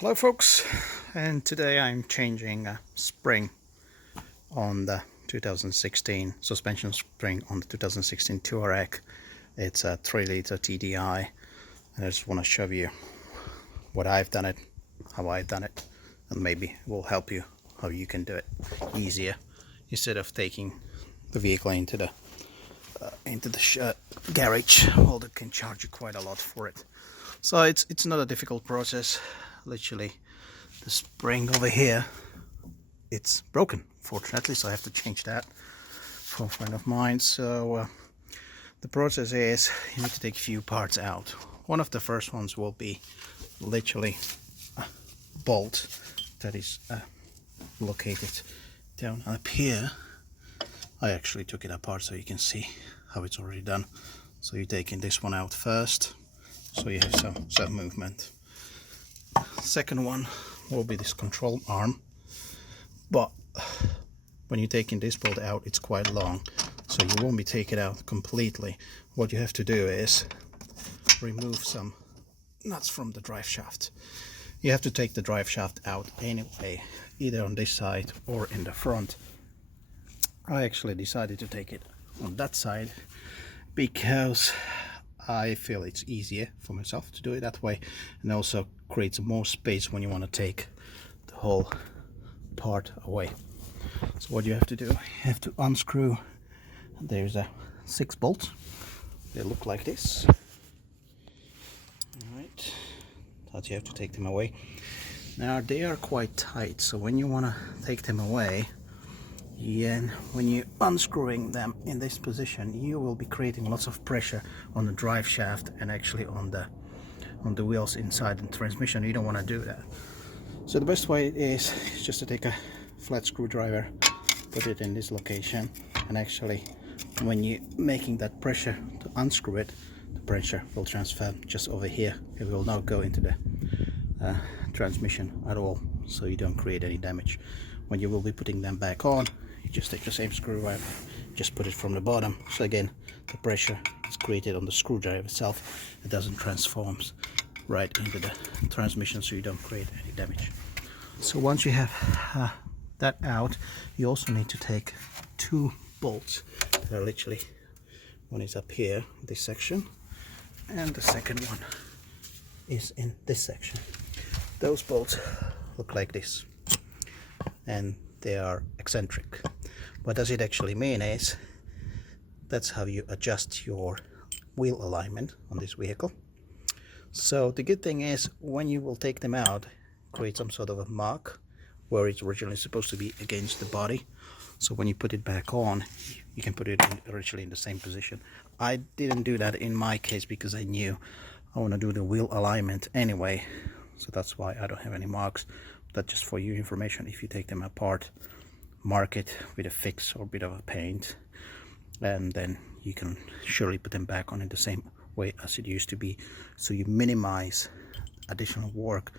Hello folks, and today I'm changing a spring on the 2016 suspension spring on the 2016 Touareg. It's a 3-liter TDI, and I just want to show you what I've done it, how I've done it, and maybe it will help you how you can do it easier instead of taking the vehicle into the garage. Well, they can charge you quite a lot for it. So it's not a difficult process. Literally, the spring over here, it's broken, fortunately, so I have to change that for a friend of mine. So the process is you need to take a few parts out. One of the first ones will be literally a bolt that is located down up here. I actually took it apart so you can see how it's already done. So you're taking this one out first, so you have some movement. Second one will be this control arm, but when you're taking this bolt out, it's quite long, so you won't be taking it out completely. What you have to do is remove some nuts from the drive shaft. You have to take the drive shaft out anyway, either on this side or in the front. I actually decided to take it on that side because I feel it's easier for myself to do it that way, and also creates more space when you want to take the whole part away. So what you have to do, you have to unscrew. There's a 6 bolts. They look like this. Alright, but you have to take them away. Now they are quite tight, so when you want to take them away, when you're unscrewing them in this position, you will be creating lots of pressure on the drive shaft and actually on the wheels inside the transmission. You don't want to do that. So the best way is just to take a flat screwdriver, put it in this location, and actually when you're making that pressure to unscrew it, the pressure will transfer just over here. It will not go into the transmission at all, so you don't create any damage. When you will be putting them back on, you just take the same screwdriver, just put it from the bottom, so again the pressure is created on the screwdriver itself. It doesn't transform right into the transmission, so you don't create any damage. So once you have that out, you also need to take 2 bolts that are literally, one is up here, this section, and the second one is in this section. Those bolts look like this, and they are eccentric. What does it actually mean is that's how you adjust your wheel alignment on this vehicle. So the good thing is when you will take them out, create some sort of a mark where it's originally supposed to be against the body. So when you put it back on, you can put it originally in the same position. I didn't do that in my case because I knew I want to do the wheel alignment anyway, so that's why I don't have any marks. That's just for your information. If you take them apart, mark it with a fix or a bit of a paint, and then you can surely put them back on in the same way as it used to be, so you minimize additional work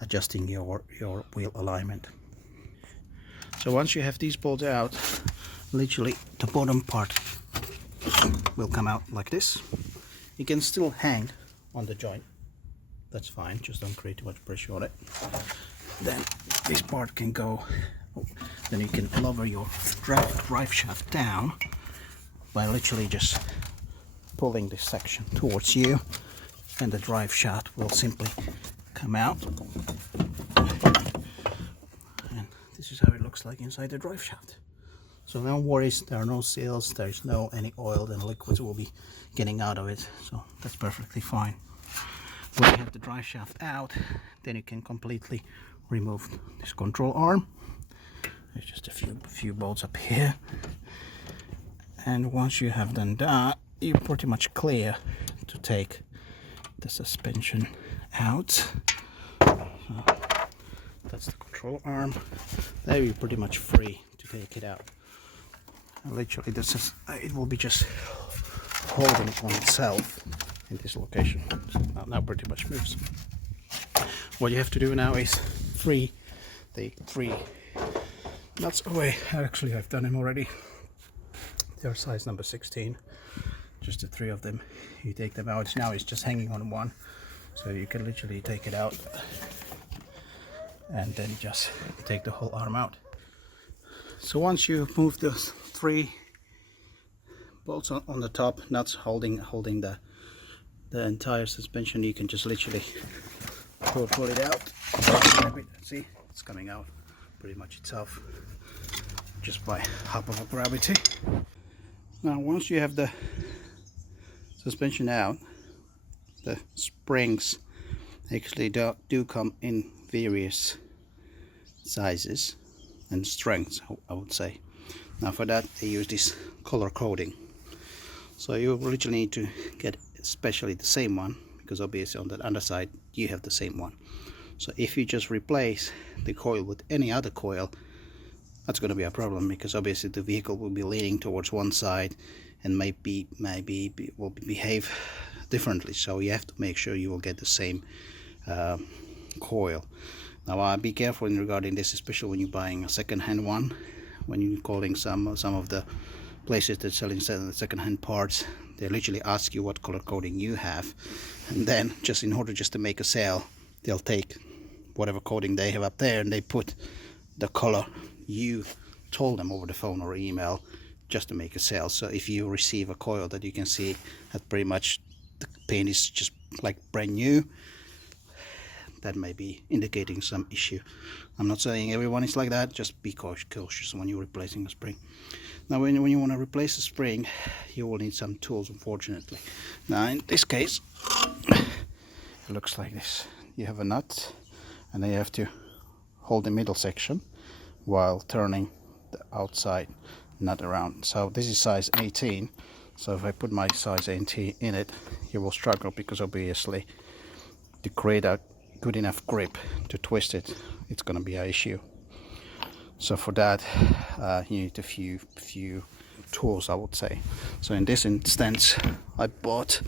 adjusting your wheel alignment. So once you have these bolts out, literally the bottom part will come out like this. You can still hang on the joint, that's fine, just don't create too much pressure on it. Then this part can go, then you can lower your drive shaft down by literally just pulling this section towards you, and the drive shaft will simply come out. And this is how it looks like inside the drive shaft. So no worries, there are no seals, there's no any oil and liquids will be getting out of it, so that's perfectly fine. When you have the drive shaft out, then you can completely remove this control arm. There's just a few bolts up here, and once you have done that, you're pretty much clear to take the suspension out. So that's the control arm. There you're pretty much free to take it out. And literally this is, it will be just holding on itself in this location. So now pretty much moves. What you have to do now is free the 3 nuts away. Actually, I've done them already. They're size number 16, just the 3 of them. You take them out. Now it's just hanging on one, so you can literally take it out and then just take the whole arm out. So once you move the 3 bolts on the top, nuts holding the entire suspension, you can just literally pull it out. See, it's coming out pretty much itself just by help of gravity. Now once you have the suspension out, the springs actually do come in various sizes and strengths, I would say. Now for that they use this color coding, so you literally need to get especially the same one, because obviously on the underside you have the same one. So if you just replace the coil with any other coil, that's going to be a problem, because obviously the vehicle will be leaning towards one side and maybe will behave differently. So you have to make sure you will get the same coil. Now be careful in regarding this, especially when you're buying a second-hand one. When you're calling some of the places that selling second-hand parts, they literally ask you what color coding you have, and then just in order just to make a sale, they'll take whatever coding they have up there and they put the color you told them over the phone or email just to make a sale. So if you receive a coil that you can see that pretty much the paint is just like brand new, that may be indicating some issue. I'm not saying everyone is like that, just be cautious when you're replacing a spring. Now when you want to replace a spring, you will need some tools, unfortunately. Now in this case it looks like this. You have a nut and then you have to hold the middle section while turning the outside nut around. So this is size 18, so if I put my size 18 in it, you will struggle, because obviously to create a good enough grip to twist it, it's going to be an issue. So for that you need a few tools, I would say. So in this instance I bought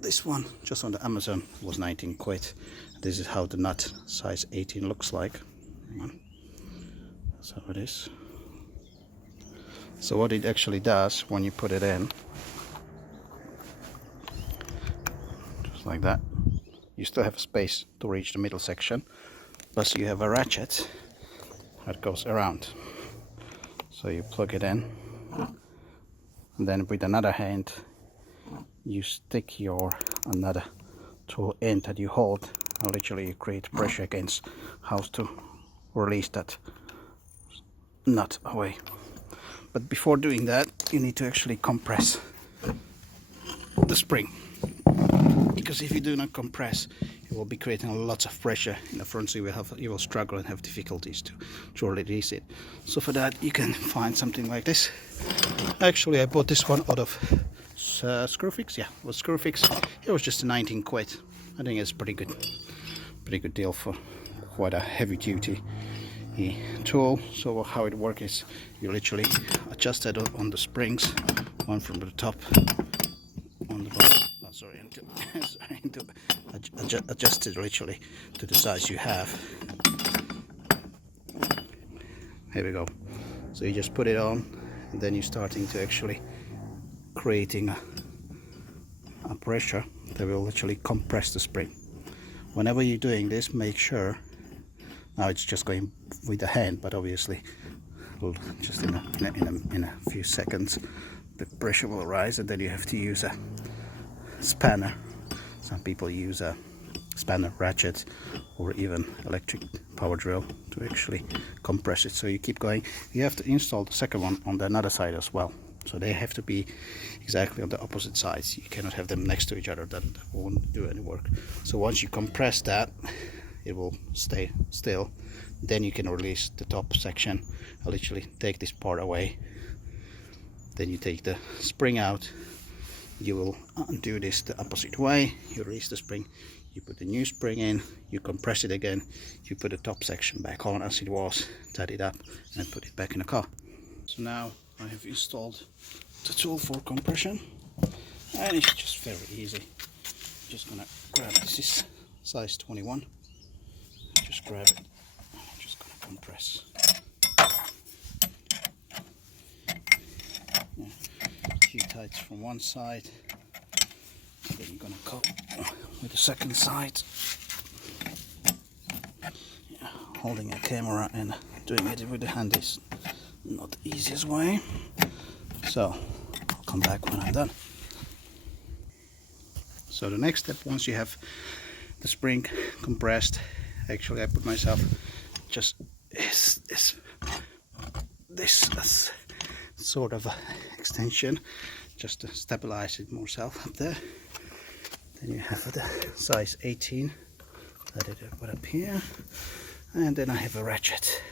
this one just on the Amazon. It was 19 quid. This is how the nut size 18 looks like. That's how it is. So what it actually does when you put it in, just like that, you still have a space to reach the middle section, plus you have a ratchet that goes around. So you plug it in, and then with another hand you stick your another tool in that you hold, and literally you create pressure against how to release that nut away. But before doing that, you need to actually compress the spring, because if you do not compress, you will be creating lots of pressure in the front, so you will struggle and have difficulties to release it. So for that you can find something like this. Actually I bought this one out of Screwfix. Yeah, it was Screwfix. It was just 19 quid. I think it's pretty good deal for quite a heavy duty tool. So how it works is you literally adjust it on the springs, one from the top on the bottom. Oh, sorry, adjust it literally to the size you have. Here we go. So you just put it on, and then you're starting to actually creating a pressure that will literally compress the spring. Whenever you're doing this, make sure, now it's just going with the hand, but obviously just in a few seconds the pressure will rise, and then you have to use a spanner. Some people use a spanner, ratchet, or even electric power drill to actually compress it. So you keep going. You have to install the second one on the another side as well, so they have to be exactly on the opposite sides. You cannot have them next to each other, that won't do any work. So once you compress that, it will stay still. Then you can release the top section. I literally take this part away, then you take the spring out. You will undo this the opposite way. You release the spring, you put the new spring in, you compress it again, you put the top section back on as it was, tidy it up, and put it back in the car. So now I have installed the tool for compression, and it's just very easy. Just gonna grab this, is size 21. Just grab it. I'm just gonna compress. Yeah. A few tights from one side. Then you're gonna go with the second side. Yeah, holding a camera and doing it with the hand is not the easiest way. So I'll come back when I'm done. So the next step, once you have the spring compressed, actually I put myself just this as sort of a extension just to stabilize it more self up there. Then you have the size 18 that I put up here, and then I have a ratchet,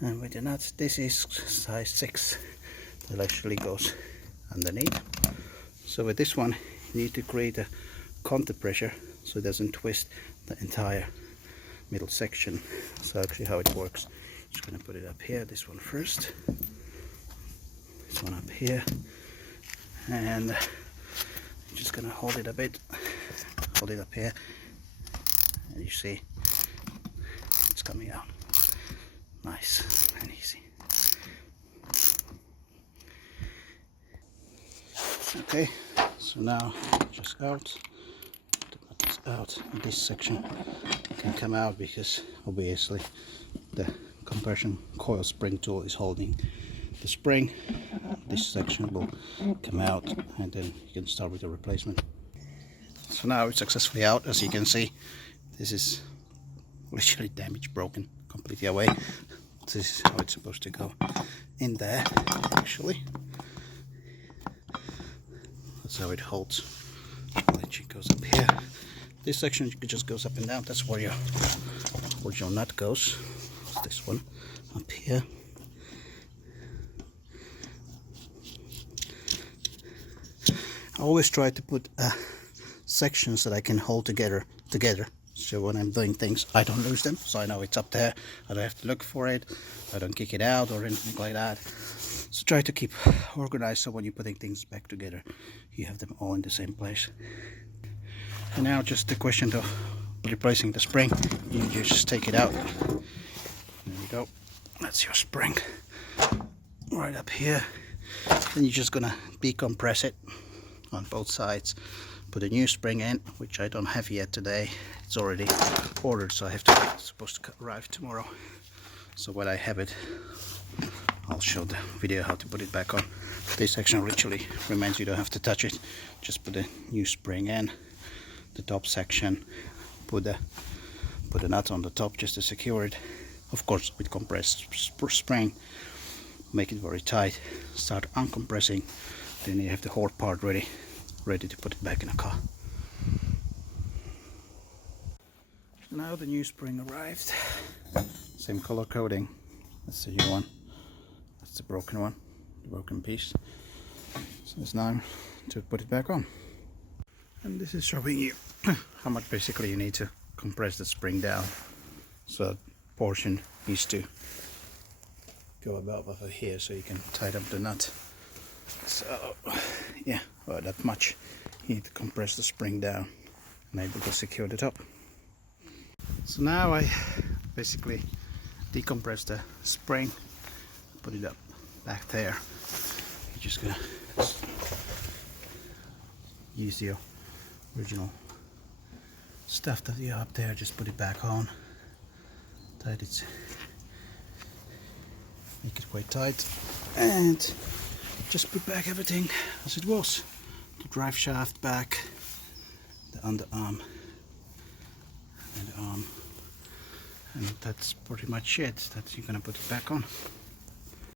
and with the nuts this is size 6 that actually goes underneath. So with this one you need to create a counter pressure so it doesn't twist the entire middle section. So actually how it works, just going to put it up here, this one first, this one up here, and I'm just going to hold it a bit, hold it up here, and you see it's coming out nice and easy. Okay, so now just out, this out, and this section can come out because obviously the compression coil spring tool is holding the spring. This section will come out and then you can start with the replacement. So now it's successfully out. As you can see, this is literally damaged, broken completely away. This is how it's supposed to go in there actually. That's how it holds. It goes up here. This section just goes up and down. That's where your original nut goes. This one up here. I always try to put sections that I can hold together, so when I'm doing things I don't lose them, so I know it's up there, I don't have to look for it, I don't kick it out or anything like that. So try to keep organized so when you're putting things back together you have them all in the same place. And now just the question of replacing the spring. You just take it out. There you go, that's your spring right up here. Then you're just gonna decompress it on both sides, put a new spring in, which I don't have yet today. It's already ordered, so I have to, it's supposed to arrive tomorrow. So when I have it, I'll show the video how to put it back on. This section literally remains, you don't have to touch it. Just put a new spring in. The top section, put a nut on the top just to secure it. Of course with compressed spring, make it very tight. Start uncompressing. Then you have the whole part ready to put it back in a car. Now the new spring arrived. Same color coding. That's the new one. That's the broken one, the broken piece. So it's time to put it back on. And this is showing you how much basically you need to compress the spring down. So that portion needs to go about over here so you can tighten up the nut. So yeah, about that much. You need to compress the spring down and able to secure the top. So now I basically decompress the spring, put it up back there. You're just gonna use the original stuff that you have up there, just put it back on. Tight it, make it quite tight, and just put back everything as it was. The drive shaft back, the underarm, and the arm, and that's pretty much it. That you're gonna put it back on.